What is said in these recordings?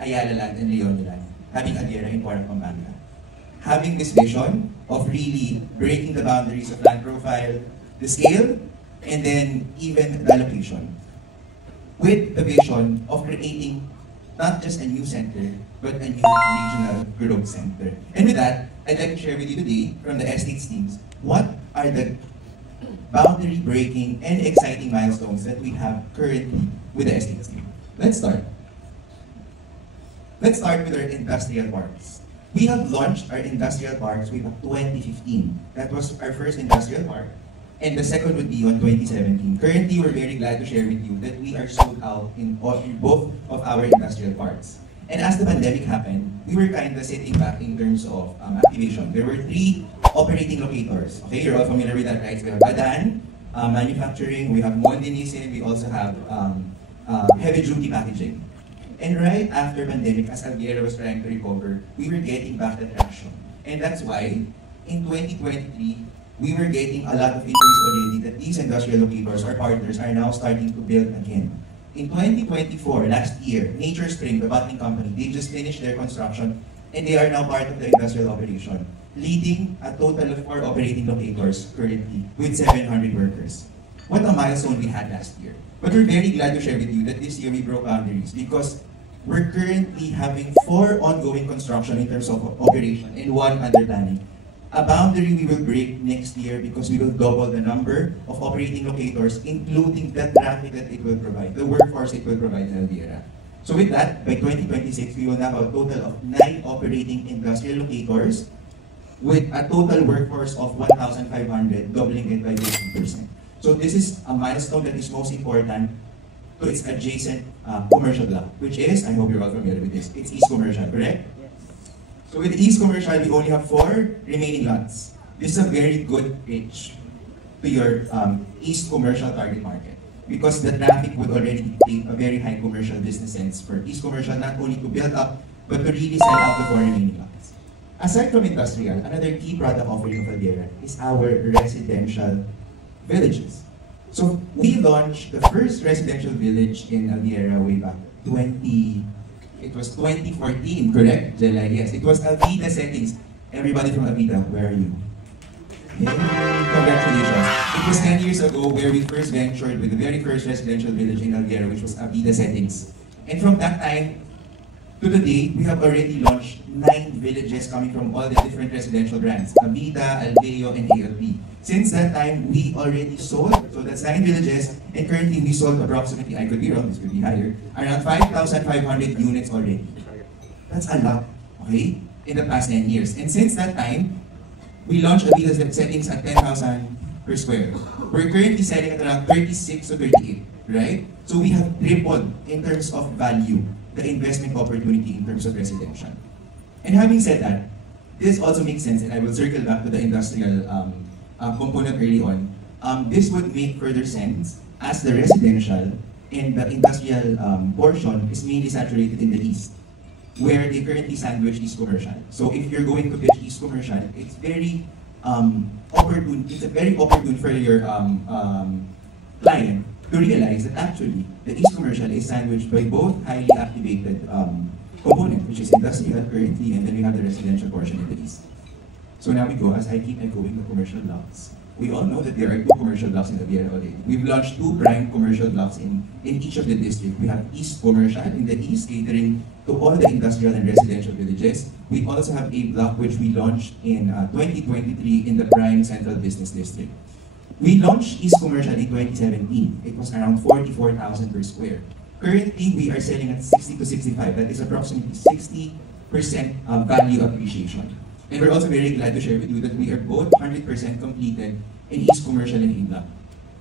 Ayala Land and Leon Land, having Alviera in Parang Pampanga. Having this vision of really breaking the boundaries of land profile, the scale, and then even the allocation. With the vision of creating not just a new center, but a new regional growth center. And with that, I'd like to share with you today from the estates teams, what are the boundary breaking and exciting milestones that we have currently with the estates team. Let's start. Let's start with our industrial parks. We have launched our industrial parks way back 2015. That was our first industrial park. And the second would be on 2017. Currently, we're very glad to share with you that we are sold out in both of our industrial parks. And as the pandemic happened, we were kind of sitting back in terms of activation. There were 3 operating locators. Okay, you're all familiar with that, right? We have Badan, manufacturing, we have Mondenisin, we also have heavy duty packaging. And right after pandemic, as Alviera was trying to recover, we were getting back the traction. And that's why, in 2023, we were getting a lot of interest already that these industrial locators, our partners, are now starting to build again. In 2024, last year, Nature Spring, the bottling company, they just finished their construction and they are now part of the industrial operation, leading a total of 4 operating locators currently with 700 workers. What a milestone we had last year. But we're very glad to share with you that this year we broke boundaries because we're currently having 4 ongoing construction in terms of operation and 1 under planning. A boundary we will break next year because we will double the number of operating locators, including the traffic that it will provide, the workforce it will provide in Alviera. So with that, by 2026, we will have a total of 9 operating industrial locators with a total workforce of 1,500, doubling it by 50%. So this is a milestone that is most important to its adjacent commercial block, which is, I hope you're all familiar with this, it's East Commercial, correct? So with East Commercial, we only have 4 remaining lots. This is a very good pitch to your East Commercial target market because the traffic would already dictate a very high commercial business sense for East Commercial, not only to build up, but to really sell out the 4 remaining lots. Aside from industrial, another key product offering of Alviera is our residential villages. So we launched the first residential village in Alviera way back 2014, correct? July, yes. It was Avida Settings. Everybody from Avida, where are you? Okay. Congratulations. It was 10 years ago where we first ventured with the very first residential village in Alviera, which was Avida Settings. And from that time to today, we have already launched 9 villages coming from all the different residential brands, Avida, Alveo, and ALP. Since that time, we already sold, so that's 9 villages, and currently we sold approximately, I could be wrong, this could be higher, around 5,500 units already. That's a lot, okay, in the past 10 years. And since that time, we launched Avida Settings at 10,000 per square. We're currently selling at around 36 to 38, right? So we have tripled in terms of value, the investment opportunity in terms of residential. And having said that, this also makes sense, and I will circle back to the industrial component early on. This would make further sense as the residential and the industrial portion is mainly saturated in the east, where they currently sandwich East Commercial. So if you're going to pitch East Commercial, it's very opportune. It's very opportune for your client to realize that actually the East Commercial is sandwiched by both highly activated component, which is industrial currently, and then we have the residential portion in the east. So now we go, as I keep echoing the commercial blocks. We all know that there are 2 commercial blocks in Alviera already. We've launched 2 prime commercial blocks in each of the districts. We have East Commercial in the east, catering to all the industrial and residential villages. We also have a block which we launched in 2023 in the prime central business district. We launched East Commercial in 2017. It was around 44,000 per square. Currently, we are selling at 60 to 65. That is approximately 60% value appreciation. And we're also very glad to share with you that we are both 100% completed in East Commercial and A block,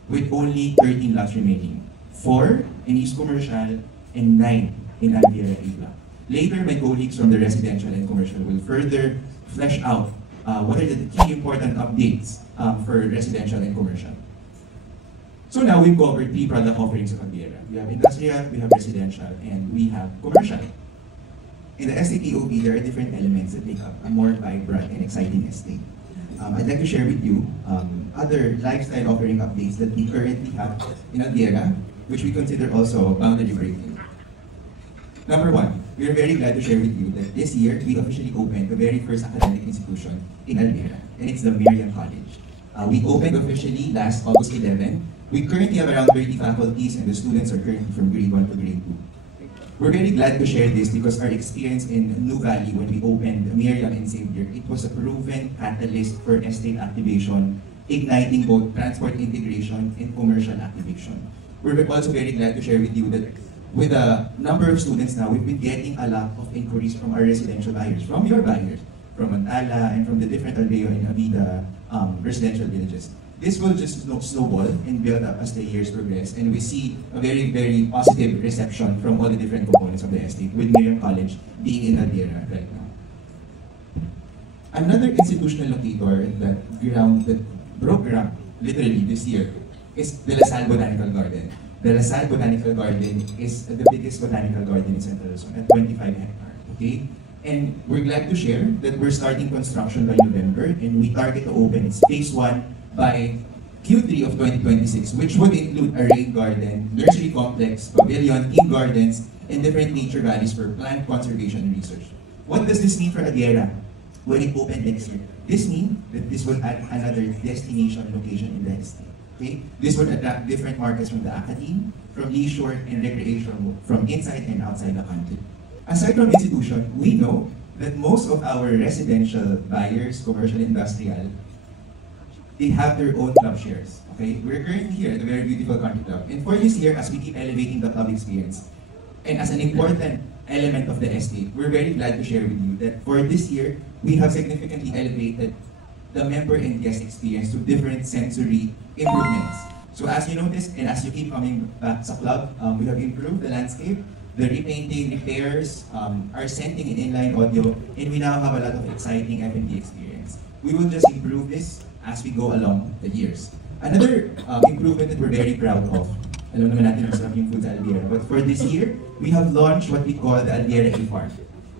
with only 13 lots remaining. 4 in East Commercial and 9 in Alviera A block. Later, my colleagues from the residential and commercial will further flesh out what are the key important updates for residential and commercial. So now we've covered 3 product offerings of Alviera. We have industrial, we have residential, and we have commercial. In the SATOP, there are different elements that make up a more vibrant and exciting estate. I'd like to share with you other lifestyle offering updates that we currently have in Alviera, which we consider also boundary breaking. Number 1, we are very glad to share with you that this year, we officially opened the very first academic institution in Almira, and it's the Miriam College. We opened officially last August 11. We currently have around 30 faculties, and the students are currently from grade 1 to grade 2. We're very glad to share this because our experience in New Valley when we opened Miriam and Xavier, it was a proven catalyst for estate activation, igniting both transport integration and commercial activation. We're also very glad to share with you that with a number of students now, we've been getting a lot of inquiries from our residential buyers, from your buyers, from Antala and from the different Albeo and Avida residential villages. This will just snowball and build up as the years progress, and we see a very, very positive reception from all the different components of the estate, with Miriam College being in Almira right now. Another institutional locator that broke ground literally this year is the La Salle Botanical Garden. The La Salle Botanical Garden is the biggest botanical garden in Central Luzon at 25 hectares. Okay? And we're glad to share that we're starting construction by November, and we target to open its phase 1 by Q3 of 2026, which would include a rain garden, nursery complex, pavilion, team gardens, and different nature valleys for plant conservation and research. What does this mean for Adiera when it opens next year? This means that this will add another destination location in the estate. Okay? This would attract different markets from the academe, from leisure and recreation, from inside and outside the country. Aside from institution, we know that most of our residential buyers, commercial, industrial, they have their own club shares. Okay? We're currently here at a very beautiful country club. And for this year, as we keep elevating the club experience, and as an important element of the estate, we're very glad to share with you that for this year, we have significantly elevated the member and guest experience to different sensory improvements. So as you notice, and as you keep coming back sa club, we have improved the landscape, the repainting, repairs, our scenting and inline audio, and we now have a lot of exciting F&B experience. We will just improve this as we go along the years. Another improvement that we're very proud of, alam naman natin ang sarap yung food sa Alviera, but for this year, we have launched what we call the Alviera A-Farm.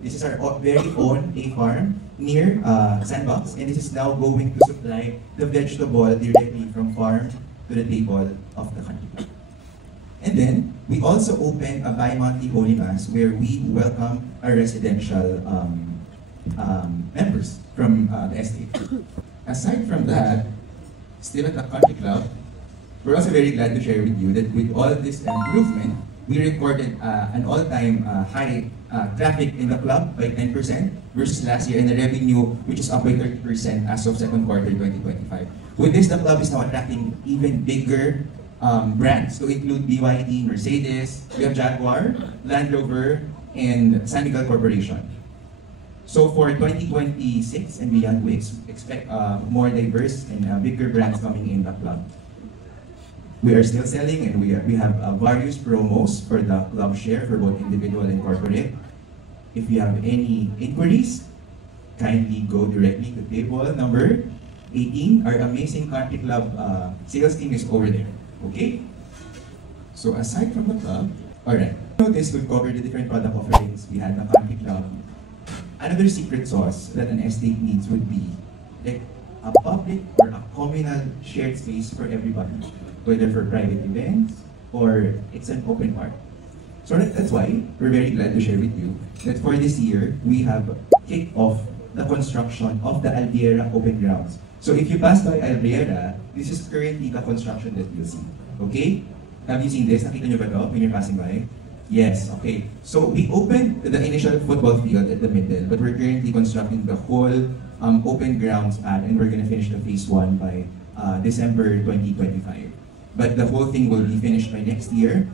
This is our very own A-Farm near Sandbox, and this is now going to supply the vegetable directly from farm to the table of the country. And then, we also opened a bi-monthly Holy Mass where we welcome our residential members from the estate. Aside from that, still at the country club, we're also very glad to share with you that with all this improvement, we recorded an all-time high traffic in the club by 10% versus last year, and the revenue which is up by 30% as of second quarter 2025. With this, the club is now attracting even bigger brands to include BYD, Mercedes, we have Jaguar, Land Rover, and San Miguel Corporation. So for 2026 and beyond, we expect more diverse and bigger brands coming in the club. We are still selling, and we have various promos for the club share for both individual and corporate. If you have any inquiries, kindly go directly to table number 18. Our amazing country club sales team is over there. Okay? So aside from the club, alright. Notice we've covered the different product offerings. We had the country club. Another secret sauce that an estate needs would be like a public or a communal shared space for everybody, whether for private events or it's an open park. So that's why we're very glad to share with you that for this year, we have kicked off the construction of the Alviera Open Grounds. So if you pass by Alviera, this is currently the construction that you'll see. Okay? Have you seen this? Nakita nyo ba ito when you're passing by? Yes, okay. So we opened the initial football field at the middle, but we're currently constructing the whole open grounds pad, and we're gonna finish the phase 1 by December 2025. But the whole thing will be finished by next year.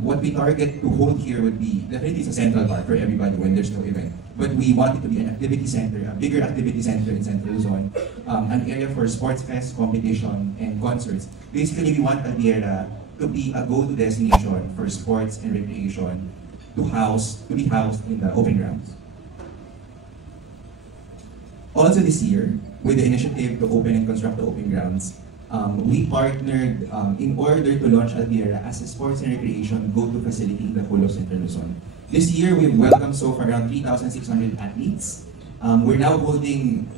What we target to hold here would be, definitely it's a central park for everybody when there's no event. But we want it to be an activity center, a bigger activity center in Central Luzon, an area for sports fest, competition, and concerts. Basically, we want Alviera to be a go-to destination for sports and recreation to be housed in the open grounds. Also this year, with the initiative to open and construct the open grounds, we partnered in order to launch Alviera as a sports and recreation go-to facility in the whole of Central Luzon. This year, we've welcomed so far around 3,600 athletes. We're now holding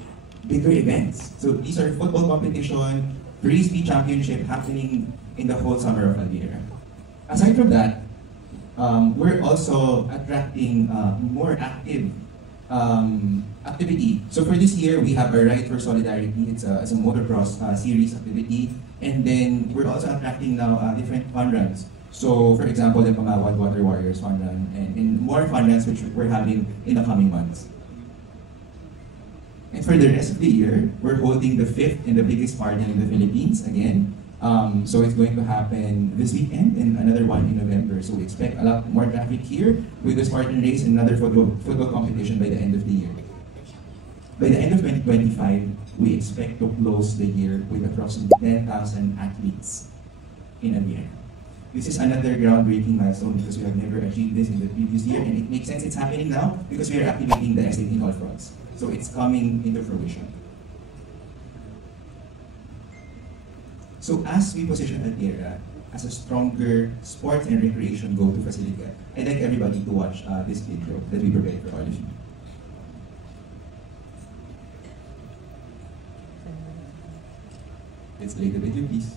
bigger events. So these are football competition, frisbee championship happening in the whole summer of Alviera. Aside from that, we're also attracting more active activity. So for this year, we have a Ride for Solidarity. It's a motocross series activity. And then we're also attracting now different fun runs. So for example, the Pamawad Water Warriors fun run and more fun runs which we're having in the coming months. And for the rest of the year, we're holding the 5th and the biggest Spartan in the Philippines again. So it's going to happen this weekend and another one in November. So we expect a lot more traffic here with the Spartan race and another football competition by the end of the year. By the end of 2025, we expect to close the year with approximately 10,000 athletes in a year. This is another groundbreaking milestone because we have never achieved this in the previous year, and it makes sense it's happening now because we are activating the estate in all fronts. So it's coming into fruition. So as we position Altiera as a stronger sports and recreation go-to facility, I'd like everybody to watch this video that we prepared for all of you. Let's play the video, please.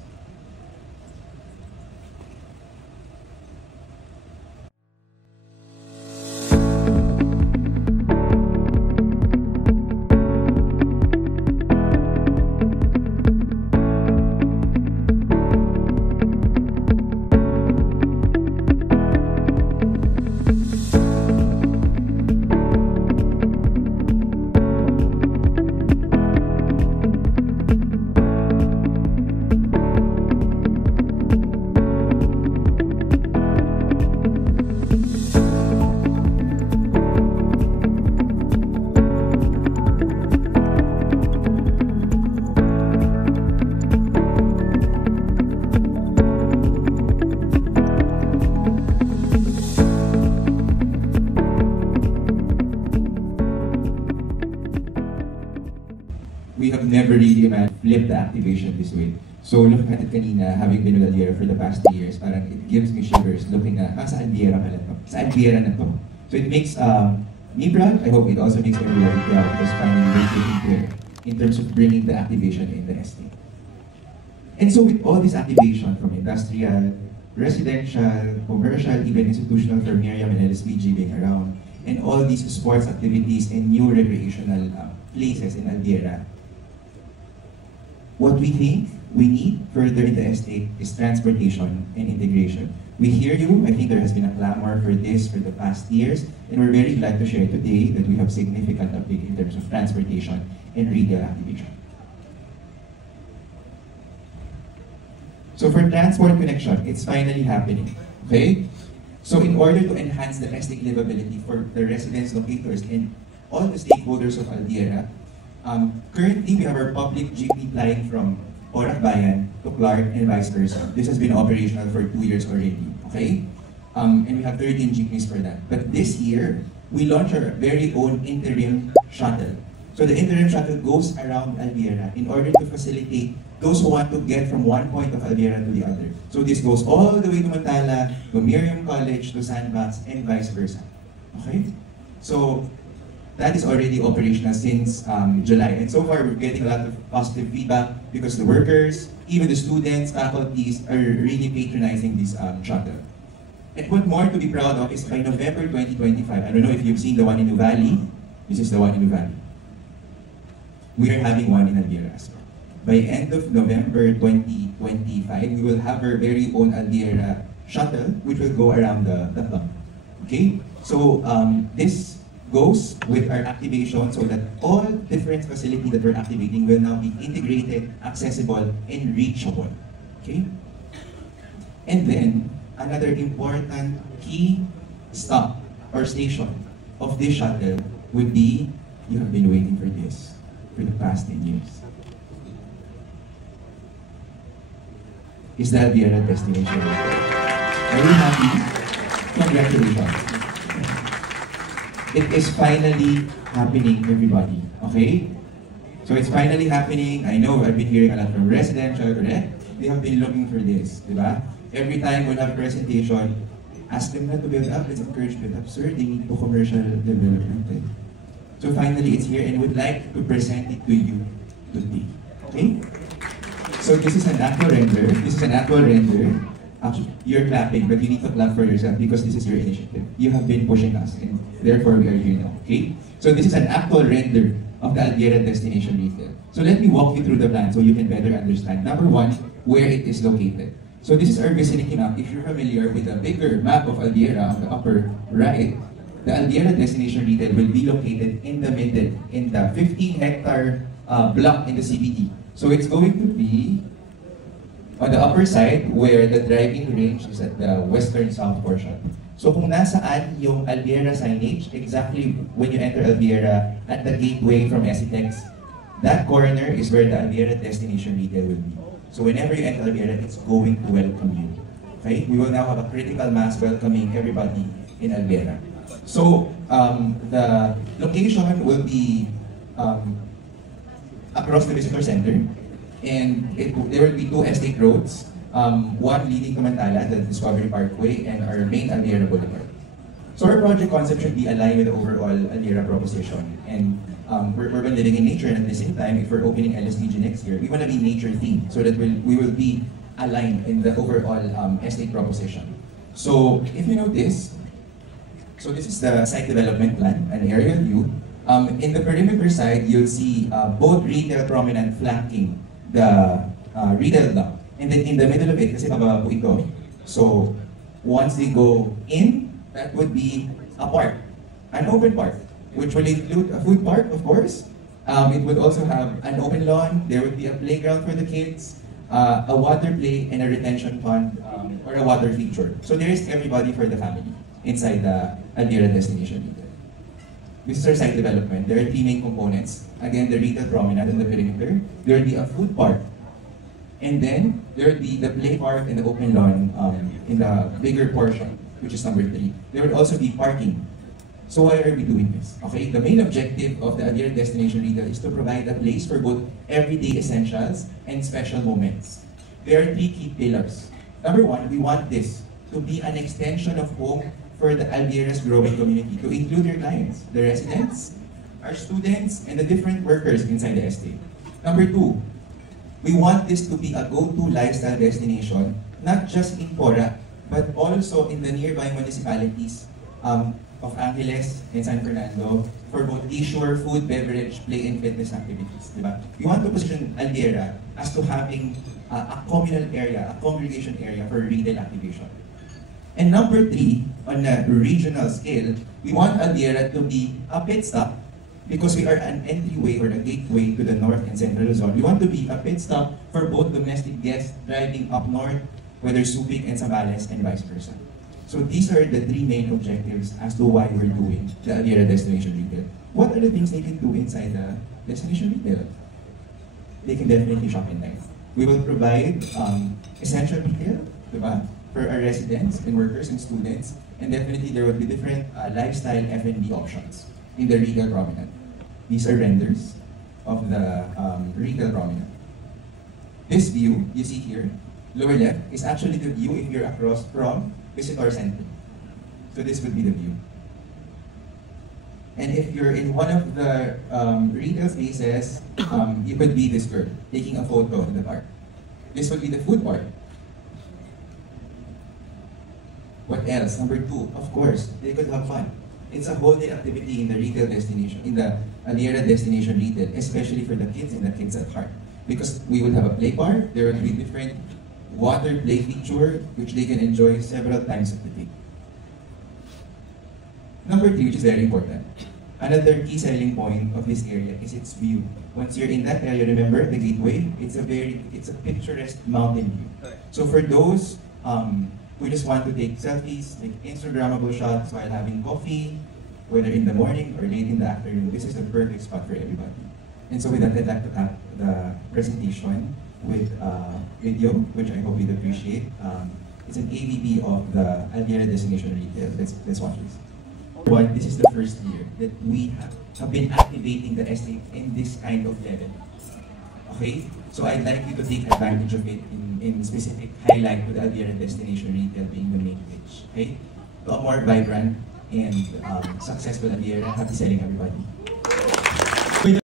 We have never really flipped the activation this way. So looking at it kanina, having been with Altiera for the past 3 years, parang it gives me shivers looking at, sa Altiera pala to. Sa Altiera na to. So it makes me proud. I hope it also makes everybody proud because finally we're getting there in terms of bringing the activation in the estate. And so with all this activation from industrial, residential, commercial, even institutional for Miriam and LSPG being around, and all these sports activities and new recreational places in Altiera, what we think we need further in the estate is transportation and integration. We hear you. I think there has been a clamor for this for the past years, and we're very glad to share today that we have significant uptake in terms of transportation and retail activation. So for transport connection, it's finally happening, okay? So in order to enhance the estate livability for the residents, locators, and all the stakeholders of Altiera, currently we have our public jeepney plying from Porac Bayan to Clark and vice versa. This has been operational for 2 years already, okay? And we have 13 jeepneys for that. But this year, we launched our very own interim shuttle. So the interim shuttle goes around Altiera in order to facilitate those who want to get from one point of Altiera to the other. So this goes all the way to Mantala, to Miriam College, to Sandbox, and vice versa. Okay? So that is already operational since July. And so far, we're getting a lot of positive feedback because the workers, even the students, faculties are really patronizing this shuttle. And what more to be proud of is by November 2025, I don't know if you've seen the one in Nuvali. This is the one in Nuvali. We are having one in Altiera as well. By end of November 2025, we will have our very own Altiera shuttle, which will go around the club. Okay? So this goes with our activation so that all different facilities that we're activating will now be integrated, accessible, and reachable. Okay? And then, another important key stop or station of this shuttle would be, you have been waiting for this for the past 10 years. Is that the other destination? Are you happy? Congratulations. It is finally happening, everybody. Okay? So it's finally happening. I know I've been hearing a lot from residential, correct? They have been looking for this, di ba? Every time we'll have a presentation, ask them not to build up, let's encourage build up. Sir, they need to commercial development. Eh? So finally, it's here and we'd like to present it to you today. Okay? So this is an actual render. This is an actual render Actually, you're clapping, but you need to clap for yourself because this is your initiative. You have been pushing us, and therefore we are here now. Okay? So this is an actual render of the Alviera Destination Retail. So let me walk you through the plan so you can better understand. Number one, where it is located. So this is our vicinity map. If you're familiar with the bigger map of Alviera on the upper right, the Alviera Destination Retail will be located in the middle, in the 15-hectare block in the CBD. So it's going to be on the upper side where the driving range is at the western south portion. So kung nasaan yung Alviera signage, exactly when you enter Alviera at the gateway from SETEX, that corner is where the Alviera Destination Retail will be. So whenever you enter Alviera, it's going to welcome you. Okay? We will now have a critical mass welcoming everybody in Alviera. So the location will be across the visitor center, and there will be two estate roads, one leading to Mantala, the Discovery Parkway, and our main Alviera Boulevard. So our project concept should be aligned with the overall Alviera proposition. And we're urban living in nature, and at the same time, if we're opening LSTG next year, we want to be nature themed so that we will be aligned in the overall estate proposition. So if you notice, so this is the site development plan, an aerial view. In the perimeter side, you'll see both retail promenade flanking the retail block. And then in the middle of it, kasi pababa po ito. So once they go in, that would be a park, an open park, which will include a food park, of course. It would also have an open lawn. There would be a playground for the kids, a water play, and a retention pond or a water feature. So there is everybody for the family inside the Alviera Destination Retail. This is our site development. There are three main components. Again, the retail promenade and the perimeter. There will be a food park. And then there will be the play park and the open lawn in the bigger portion, which is number 3. There will also be parking. So why are we doing this? Okay, the main objective of the Alviera Destination Retail is to provide a place for both everyday essentials and special moments. There are 3 key pillars. Number 1, we want this to be an extension of home for the Alviera's growing community, to include your clients, the residents, our students, and the different workers inside the estate. Number 2, we want this to be a go-to lifestyle destination, not just in Porac, but also in the nearby municipalities of Angeles and San Fernando for both leisure, food, beverage, play, and fitness activities. Diba? We want to position Alviera as to having a communal area, a congregation area for retail activation. And number 3, on a regional scale, we want Alviera to be a pit stop because we are an entryway or a gateway to the north and central Luzon. We want to be a pit stop for both domestic guests driving up north, whether Subic and Zambales, and vice versa. So these are the 3 main objectives as to why we're doing the Alviera Destination Retail. What are the things they can do inside the Destination Retail? They can definitely shop in night. We will provide essential retail, diba? For our residents and workers and students, and definitely there will be different lifestyle F&B options in the retail promenade. These are renders of the retail promenade. This view you see here, lower left, is actually the view if you're across from Visitor Center. So this would be the view. And if you're in one of the retail spaces, you could be this girl taking a photo in the park. This would be the food park. What else? Number 2, of course, they could have fun. It's a whole day activity in the retail destination, in the Alviera Destination Retail, especially for the kids and the kids at heart. Because we would have a play park, there will be different water play feature, which they can enjoy several times of the day. Number 3, which is very important. Another key selling point of this area is its view. Once you're in that area, remember the gateway, it's a picturesque mountain view. So for those we just want to take selfies, like Instagrammable shots while having coffee, whether in the morning or late in the afternoon. This is the perfect spot for everybody. And so with that, I'd like to cap the presentation with a video, which I hope you'd appreciate. It's an AVP of the Alviera Destination Retail. Let's watch this. One, this is the first year that we have been activating the estate in this kind of level. Okay? So I'd like you to take advantage of it in specific highlight with Alviera Destination Retail being the main pitch. Okay? To a more vibrant and successful Alviera. Happy selling, everybody.